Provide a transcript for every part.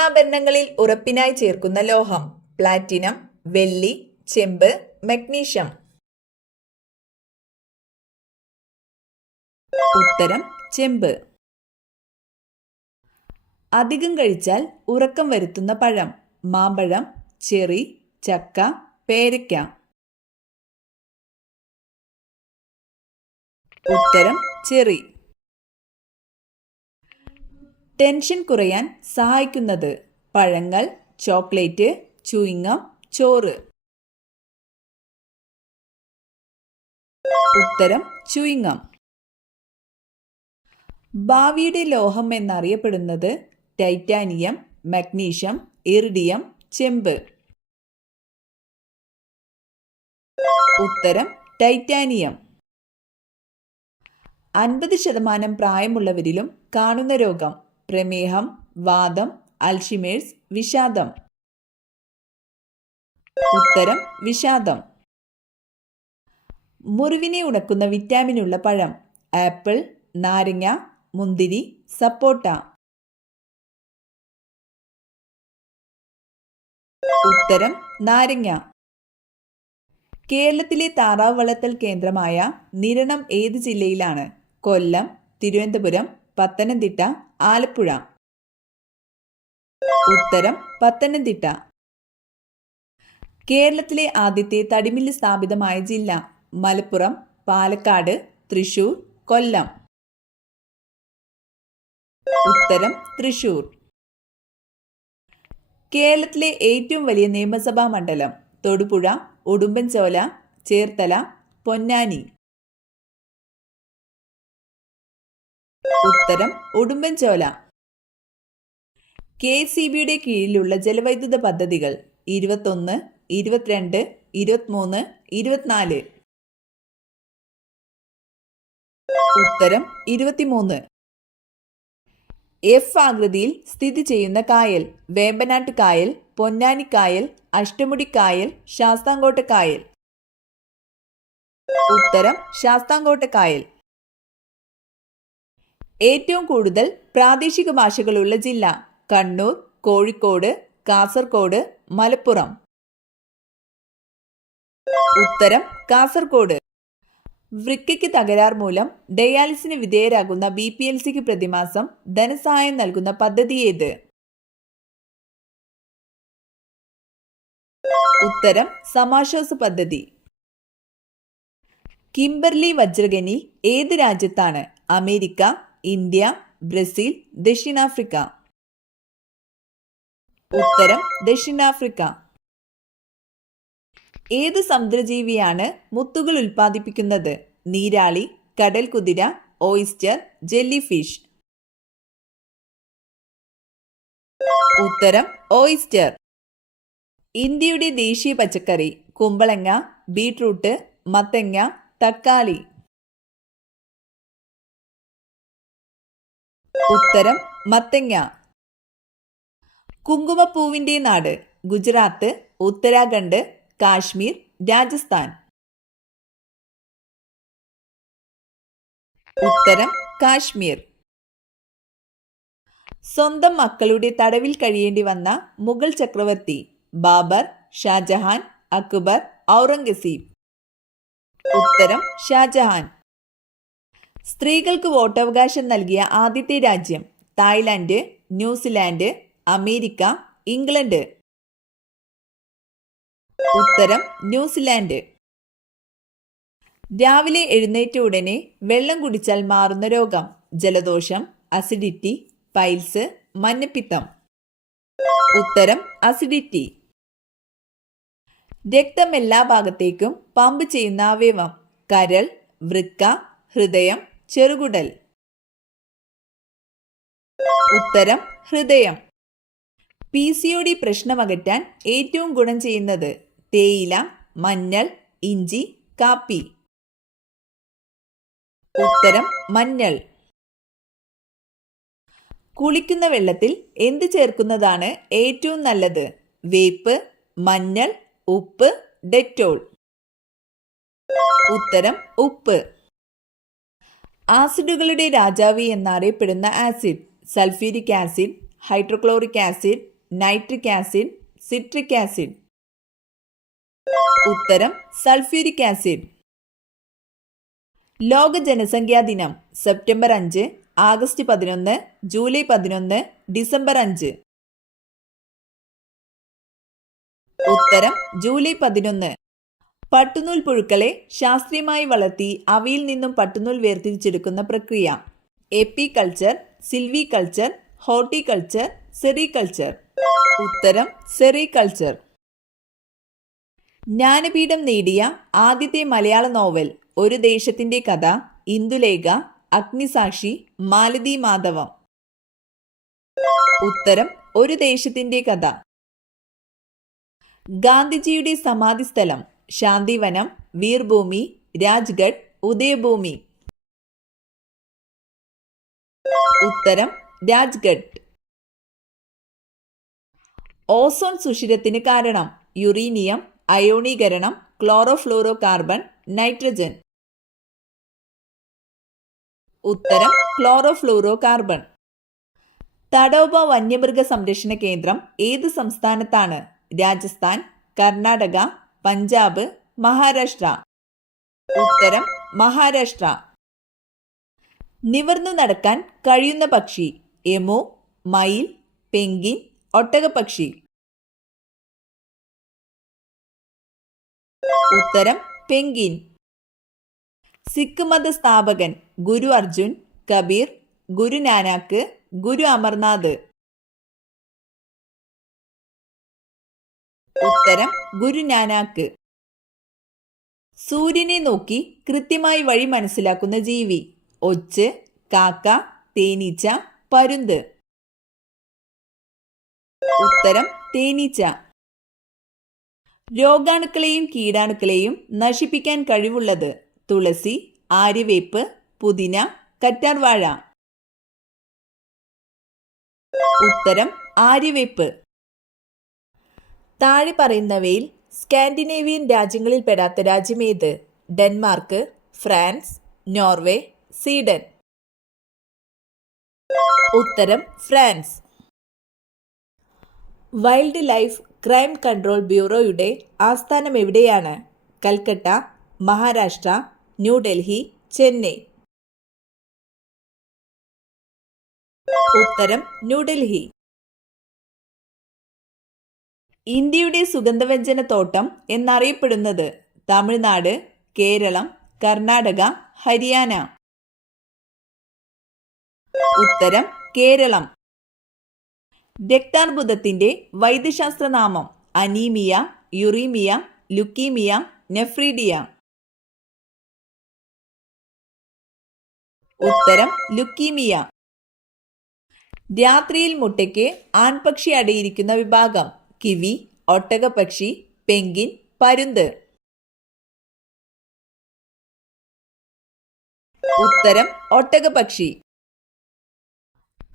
സ്വർണ്ണാഭരണങ്ങളിൽ ഉറപ്പിനായി ചേർക്കുന്ന ലോഹം: പ്ലാറ്റിനം, വെള്ളി, ചെമ്പ്, മഗ്നീഷ്യം. ഉത്തരം ചെമ്പ്. അധികം കഴിച്ചാൽ ഉറക്കം വരുത്തുന്ന പഴം: മാമ്പഴം, ചെറി, ചക്ക, പേരയ്ക്ക. ഉത്തരം ചെറി. ടെൻഷൻ കുറയാൻ സഹായിക്കുന്നത്: പഴങ്ങൾ, ചോക്ലേറ്റ്, ചൂയിങ്ങം, ചോറ്. ഉത്തരം ചൂയിങ്ങം. ഭാവിയുടെ ലോഹം എന്നറിയപ്പെടുന്നത്: ടൈറ്റാനിയം, മഗ്നീഷ്യം, ഇറിഡിയം, ചെമ്പ്. ഉത്തരം ടൈറ്റാനിയം. 50% പ്രായമുള്ളവരിലും കാണുന്ന രോഗം: പ്രമേഹം, വാതം, അൽഷിമേഴ്സ്, വിഷാദം. ഉത്തരം വിഷാദം. മുറിവിനെ ഉണക്കുന്ന വിറ്റാമിനുള്ള പഴം: ആപ്പിൾ, നാരങ്ങ, മുന്തിരി, സപ്പോട്ട. ഉത്തരം നാരങ്ങ. കേരളത്തിലെ താറാവ് വളർത്തൽ കേന്ദ്രമായ നിരണം ഏത് ജില്ലയിലാണ്? കൊല്ലം, തിരുവനന്തപുരം, പത്തനംതിട്ട, ആലപ്പുഴ. ഉത്തരം പത്തനംതിട്ട. കേരളത്തിലെ ആദ്യത്തെ തടിമില്ല് സ്ഥാപിതമായ ജില്ല: മലപ്പുറം, പാലക്കാട്, തൃശൂർ, കൊല്ലം. ഉത്തരം തൃശൂർ. കേരളത്തിലെ ഏറ്റവും വലിയ നിയമസഭാ മണ്ഡലം: തൊടുപുഴ, ഉടുമ്പൻചോല, ചേർത്തല, പൊന്നാനി. ഉത്തരം ഉടുമ്പൻചോല. KSEBിയുടെ കീഴിലുള്ള ജലവൈദ്യുത പദ്ധതികൾ: 21, 22, 23, 24. ഉത്തരം 23. F ആകൃതിയിൽ സ്ഥിതി ചെയ്യുന്ന കായൽ: വേമ്പനാട്ട് കായൽ, പൊന്നാനി കായൽ, അഷ്ടമുടി കായൽ, ശാസ്താംകോട്ട കായൽ. ഉത്തരം ശാസ്താംകോട്ട കായൽ. ഏറ്റവും കൂടുതൽ പ്രാദേശിക ഭാഷകളുള്ള ജില്ല: കണ്ണൂർ, കോഴിക്കോട്, കാസർഗോഡ്, മലപ്പുറം. ഉത്തരം കാസർഗോഡ്. വൃക്കയ്ക്ക് തകരാർ മൂലം ഡയാലിസിന് വിധേയരാകുന്ന BPLCക്ക് പ്രതിമാസം ധനസഹായം നൽകുന്ന പദ്ധതി ഏത്? ഉത്തരം സമാശ്വാസ പദ്ധതി. കിംബർലി വജ്രഖനി ഏത് രാജ്യത്താണ്? അമേരിക്ക, ഇന്ത്യ, ബ്രസീൽ, ദക്ഷിണാഫ്രിക്ക. ഉത്തരം ദക്ഷിണാഫ്രിക്ക. ഏത് സമുദ്രജീവിയാണ് മുത്തുകൾ ഉൽപ്പാദിപ്പിക്കുന്നത്? നീരാളി, കടൽ കുതിര, ഓയിസ്റ്റർ, ജെല്ലി ഫിഷ്. ഉത്തരം ഓയിസ്റ്റർ. ഇന്ത്യയുടെ ദേശീയ പച്ചക്കറി: കുമ്പളങ്ങ, ബീട്രൂട്ട്, മത്തങ്ങ, തക്കാളി. ഉത്തരം മത്തങ്ങ. കുങ്കുമപ്പൂവിന്റെ നാട്: ഗുജറാത്ത്, ഉത്തരാഖണ്ഡ്, കാശ്മീർ, രാജസ്ഥാൻ. ഉത്തരം കാശ്മീർ. സ്വന്തം മക്കളുടെ തടവിൽ കഴിയേണ്ടി വന്ന മുഗൾ ചക്രവർത്തി: ബാബർ, ഷാജഹാൻ, അക്ബർ, ഔറംഗസീബ്. ഉത്തരം ഷാജഹാൻ. സ്ത്രീകൾക്ക് വോട്ടവകാശം നൽകിയ ആദ്യത്തെ രാജ്യം: തായ്ലാന്റ്, ന്യൂസിലാൻഡ്, അമേരിക്ക, ഇംഗ്ലണ്ട്. ഉത്തരം ന്യൂസിലാൻഡ്. രാവിലെ എഴുന്നേറ്റ ഉടനെ വെള്ളം കുടിച്ചാൽ മാറുന്ന രോഗം: ജലദോഷം, അസിഡിറ്റി, പൈൽസ്, മഞ്ഞപ്പിത്തം. ഉത്തരം അസിഡിറ്റി. രക്തം എല്ലാ ഭാഗത്തേക്കും പമ്പ് ചെയ്യുന്ന അവയവം: കരൾ, വൃക്ക, ഹൃദയം, ചെറുകുടൽ. ഉത്തരം ഹൃദയം. PCOD പ്രശ്നമകറ്റാൻ ഏറ്റവും ഗുണം ചെയ്യുന്നത്: തേയില, മഞ്ഞൾ, ഇഞ്ചി, കാപ്പി. ഉത്തരം മഞ്ഞൾ. കുളിക്കുന്ന വെള്ളത്തിൽ എന്ത് ചേർക്കുന്നതാണ് ഏറ്റവും നല്ലത്? വേപ്പ്, മഞ്ഞൾ, ഉപ്പ്, ഡെറ്റോൾ. ഉത്തരം ഉപ്പ്. ആസിഡുകളുടെ രാജാവ് എന്നറിയപ്പെടുന്ന acid: sulphuric acid, hydrochloric acid, nitric acid, citric acid. ഉത്തരം സൾഫ്യൂരിക് ആസിഡ്. ലോക ജനസംഖ്യാ ദിനം സെപ്റ്റംബർ 5, ആഗസ്റ്റ് 11, ജൂലൈ 11, ഡിസംബർ 5. ഉത്തരം ജൂലൈ 11. പട്ടുനൂൽ പുഴുക്കളെ ശാസ്ത്രീയമായി വളർത്തി അവയിൽ നിന്നും പട്ടുനൂൽ വേർതിരിച്ചെടുക്കുന്ന പ്രക്രിയ. എപ്പികൾച്ചർ, സിൽവികൾച്ചർ, ഹോർട്ടികൾച്ചർ, സെറികൾച്ചർ. ഉത്തരം സെറികൾച്ചർ. ജ്ഞാനപീഠം നേടിയ ആദ്യത്തെ മലയാള നോവൽ ഒരു ദേശത്തിന്റെ കഥ, ഇന്ദുലേഖ, അഗ്നിസാക്ഷി, മാലതി മാധവം. ഉത്തരം ഒരു ദേശത്തിന്റെ കഥ. ഗാന്ധിജിയുടെ സമാധി സ്ഥലം ശാന്തിവനം, വീർഭൂമി, രാജ്ഗഡ്, ഉദയഭൂമി. ഉത്തരം രാജ്ഗഡ്. ഓസോൺ സുഷിരത്തിന് കാരണം യുറീനിയം, അയോണീകരണം, ക്ലോറോഫ്ലൂറോ കാർബൺ, നൈട്രജൻ. ഉത്തരം ക്ലോറോഫ്ലൂറോ കാർബൺ. തഡോബ വന്യമൃഗ സംരക്ഷണ കേന്ദ്രം ഏത് സംസ്ഥാനത്താണ്? രാജസ്ഥാൻ, കർണാടക, പഞ്ചാബ്, മഹാരാഷ്ട്ര. ഉത്തരം മഹാരാഷ്ട്ര. നിവർന്നു നടക്കാൻ കഴിയുന്ന പക്ഷി എമു, മയിൽ, പെൻഗ്വിൻ, ഒട്ടകപ്പക്ഷി. ഉത്തരം പെൻഗ്വിൻ. സിഖ് മത സ്ഥാപകൻ ഗുരു അർജുൻ, കബീർ, ഗുരു നാനാക്ക്, ഗുരു അമർനാഥ്. ഉത്തരം ഗുരു നാനാക്ക്. സൂര്യനെ നോക്കി കൃത്യമായി വഴി മനസ്സിലാക്കുന്ന ജീവി ഒച്ച്, കാക്ക, തേനീച്ച, പരുന്ത്. ഉത്തരം തേനീച്ച. രോഗാണുക്കളെയും കീടാണുക്കളെയും നശിപ്പിക്കാൻ കഴിവുള്ളത് തുളസി, ആര്യവേപ്പ്, പുതിന, കറ്റാർവാഴ. ഉത്തരം ആര്യവേപ്പ്. താഴെ പറയുന്നവയിൽ സ്കാൻഡിനേവിയൻ രാജ്യങ്ങളിൽ പെടാത്ത രാജ്യമേത്? Denmark, France, Norway, Sweden. ഉത്തരം France. Wild life crime control ബ്യൂറോയുടെ ആസ്ഥാനം എവിടെയാണ്? കൽക്കട്ട, മഹാരാഷ്ട്ര, ന്യൂഡൽഹി, ചെന്നൈ. ഉത്തരം ന്യൂഡൽഹി. ഇന്ത്യയുടെ സുഗന്ധവ്യഞ്ജന തോട്ടം എന്നറിയപ്പെടുന്നത് തമിഴ്നാട്, കേരളം, കർണാടക, ഹരിയാന. ഉത്തരം കേരളം. രക്താർബുദത്തിന്റെ വൈദ്യശാസ്ത്ര നാമം അനീമിയ, യുറീമിയ, ലുക്കീമിയ, നെഫ്രീഡിയ. ഉത്തരം ലുക്കീമിയ. രാത്രിയിൽ മുട്ടയ്ക്ക് ആൺപക്ഷി അടയിരിക്കുന്ന വിഭാഗം കിവി, ഒട്ടകപ്പക്ഷി, പെൻഗ്വിൻ, പരുന്ത്. ഉത്തരം ഒട്ടകപ്പക്ഷി.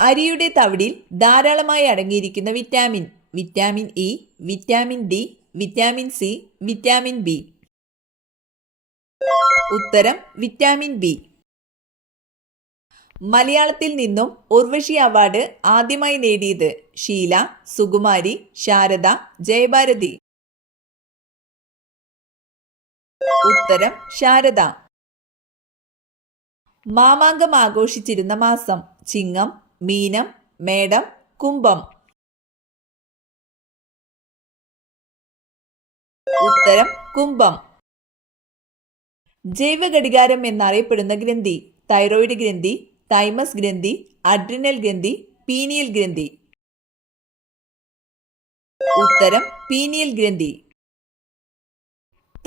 അരിയുടെ തവിടിൽ ധാരാളമായി അടങ്ങിയിരിക്കുന്ന vitamin vitamin E, vitamin D, vitamin C, vitamin B. ഉത്തരം വിറ്റാമിൻ ബി. മലയാളത്തിൽ നിന്നും ഉർവശി അവാർഡ് ആദ്യമായി നേടിയത് ഷീല, സുകുമാരി, ശാരദ, ജയഭാരതി. ഉത്തരം ശാരദ. മാമാങ്കം ആഘോഷിച്ചിരുന്ന മാസം ചിങ്ങം, മീനം, മേടം, കുംഭം. ഉത്തരം കുംഭം. ജൈവഘടികാരം എന്നറിയപ്പെടുന്ന ഗ്രന്ഥി തൈറോയിഡ് ഗ്രന്ഥി, തൈമസ് ഗ്രന്ഥി, അഡ്രിനൽ ഗ്രന്ഥി, പീനിയൽ ഗ്രന്ഥി. ഉത്തരം പീനിയൽ ഗ്രന്ഥി.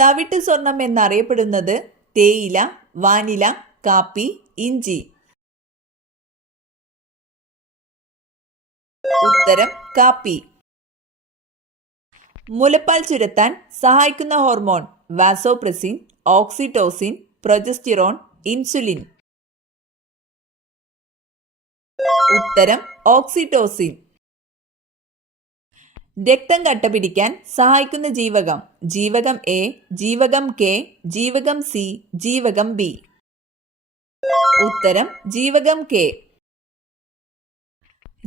തവിട്ട് സ്വർണം എന്നറിയപ്പെടുന്നത് തേയില, വാനില, കാപ്പി, ഇഞ്ചി. ഉത്തരം കാപ്പി. മുലപ്പാൽ ചുരത്താൻ സഹായിക്കുന്ന hormone vasopressin, oxytocin, progesterone, insulin. ഉത്തരം ഓക്സിറ്റോസിൻ. രക്തം കട്ടപിടിക്കാൻ സഹായിക്കുന്ന ജീവകം ജീവകം എ, ജീവകം കെ, ജീവകം സി, ജീവകം ബി. ഉത്തരം ജീവകം കെ.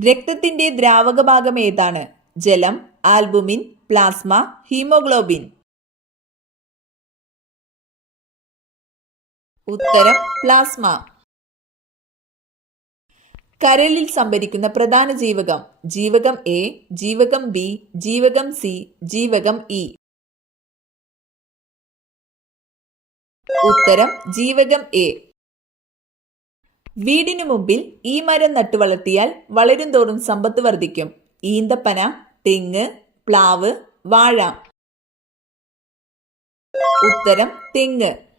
രക്തത്തിന്റെ ദ്രാവക ഭാഗം ഏതാണ്? ജലം, ആൽബുമിൻ, പ്ലാസ്മ, ഹീമോഗ്ലോബിൻ. ഉത്തരം പ്ലാസ്മ. കരളിൽ സംഭരിക്കുന്ന പ്രധാന ജീവകം? ജീവകം എ, ജീവകം ബി, ജീവകം സി, ജീവകം ഇ. ഉത്തരം ജീവകം എ. വീടിനു മുമ്പിൽ ഈ മരം നട്ടു വളർത്തിയാൽ വളരും തോറും സമ്പത്ത് വർദ്ധിക്കും. ഈന്തപ്പന, തെങ്ങ്, പ്ലാവ്, വാഴ. ഉത്തരം തെങ്ങ്.